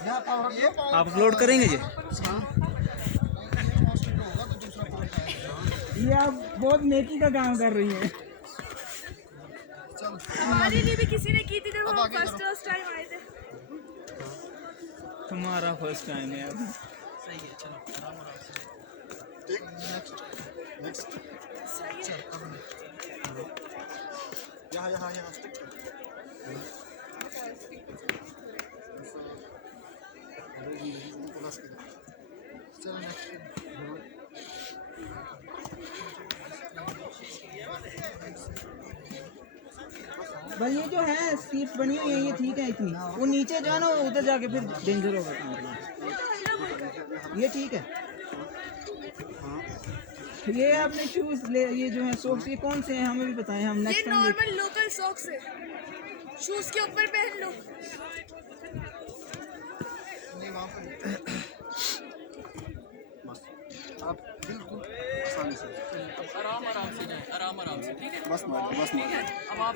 आप अपलोड करेंगे जी? ये आप बहुत नेकी का काम कर रही हैं। हमारे लिए भी किसी ने की थी जब हम फर्स्ट टाइम आए थे। तुम्हारा फर्स्ट टाइम है अब। सही है, चलो आराम आराम से। ठीक, नेक्स्ट सही है। यहाँ स्टिक चलो नेक्स्ट। भाई ये जो है सीट्स बनी हुई है ये ठीक है इतनी, वो नीचे जो है ना उधर जाके फिर डेंजर होगा काम करना। ये ठीक है। ये आपने शूज ले, ये जो है सॉक्स ये कौन से हैं हमें भी बताएं, हम ये next time normal local socks है, शूज के ऊपर पहन लो। नहीं वहाँ पर बस आप बिल्कुल आसानी से आराम आराम से जाए, आराम आराम से, ठीक है? बस मारो अब आप